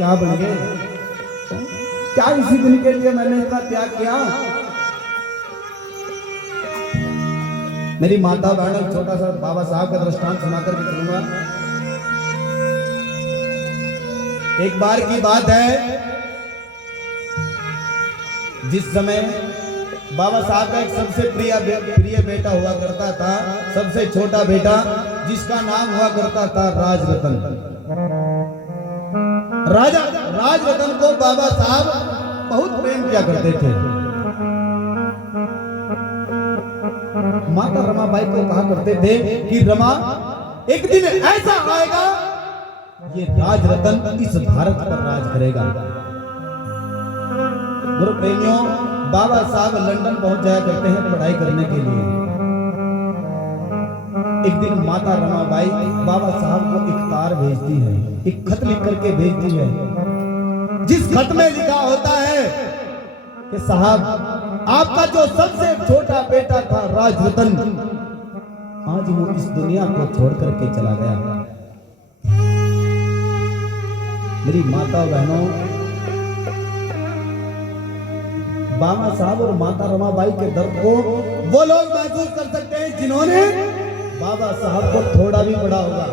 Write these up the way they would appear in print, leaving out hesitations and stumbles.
क्या बन गए? क्या इसी दिन के लिए मैंने इतना त्याग किया? मेरी माता बहन छोटा सा बाबा साहब का दृष्टांत सुनाकर के चलूंगा। एक बार की बात है, जिस समय बाबा साहब का एक सबसे प्रिय बेटा हुआ करता था, सबसे छोटा बेटा, जिसका नाम हुआ करता था राजरतन। राजरतन को बाबा साहब बहुत प्रेम किया करते थे। माता रमाबाई को कहा करते थे कि रमा, एक दिन ऐसा आएगा ये राजरतन इस भारत पर राज करेगा। गुरु प्रेमियों, बाबा साहब लंदन पहुंच जाया करते हैं पढ़ाई करने के लिए। एक दिन माता रमाबाई बाबा साहब को एक तार भेजती है, एक खत लिख करके भेजती है, जिस खत में लिखा होता है कि साहब, आपका जो सबसे छोटा बेटा था राजरतन, आज वो इस दुनिया को छोड़ करके चला गया। मेरी माता बहनों, बाबा साहब और माता रमाबाई के दर्द को वो लोग महसूस कर सकते हैं जिन्होंने बाबा साहब को थोड़ा भी पढ़ा होगा।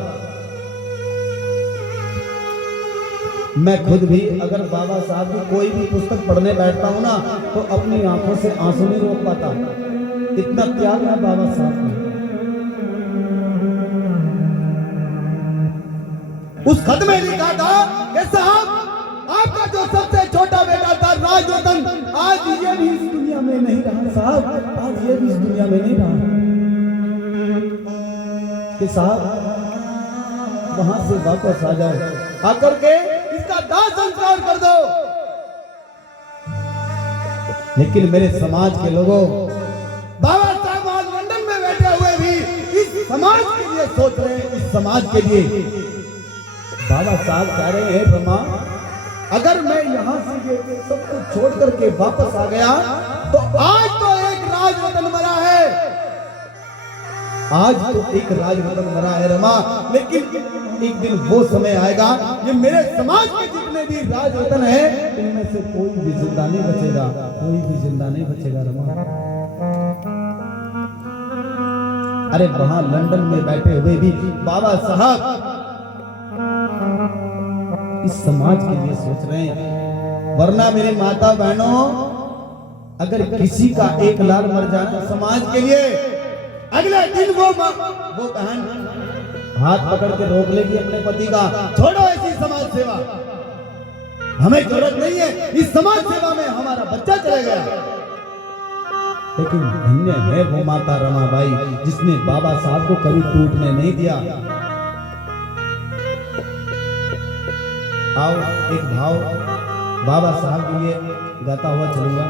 मैं खुद भी अगर बाबा साहब की कोई भी पुस्तक पढ़ने बैठता हूं ना, तो अपनी आंखों से आंसू नहीं रोक पाता। इतना त्याग है बाबा साहब का। उस खत में लिखा था कि साहब, आपका जो सबसे छोटा बेटा था राजरतन, आज ये भी इस दुनिया में नहीं रहा साहब, आज ये भी इस दुनिया में नहीं रहा। कि साहब वहां से वापस आ जाओ, आकर के इसका दाह संस्कार कर दो। लेकिन मेरे समाज के लोगों, बाबा साहब आज लंदन में बैठे हुए भी इस समाज के लिए सोच रहे हैं, इस समाज के लिए। बाबा साहब कह रहे हैं रमा, अगर मैं यहां से ये सब कुछ छोड़ करके वापस आ गया, तो आज तो एक राजरतन मरा है, आज तो एक राजरतन मरा है रमा, लेकिन एक दिन वो समय आएगा, ये मेरे समाज के जितने भी राजरतन हैं, इनमें से कोई भी जिंदा नहीं बचेगा, कोई भी जिंदा नहीं बचेगा रमा। अरे वहां लंदन में बैठे हुए भी बाबा साहब इस समाज के लिए सोच रहे हैं। वरना मेरी माता बहनों, अगर किसी का एक लाल मर जाना समाज के लिए, अगले दिन वो बहन हाथ पकड़ के रोक लेगी अपने पति का, छोड़ो ऐसी समाज सेवा, हमें जरूरत नहीं है, इस समाज सेवा में हमारा बच्चा चले गया। लेकिन धन्य है वो माता रमाबाई, जिसने बाबा साहब को कभी टूटने नहीं दिया। आओ एक भाव बाबा साहब के लिए गाता हुआ चलूंगा।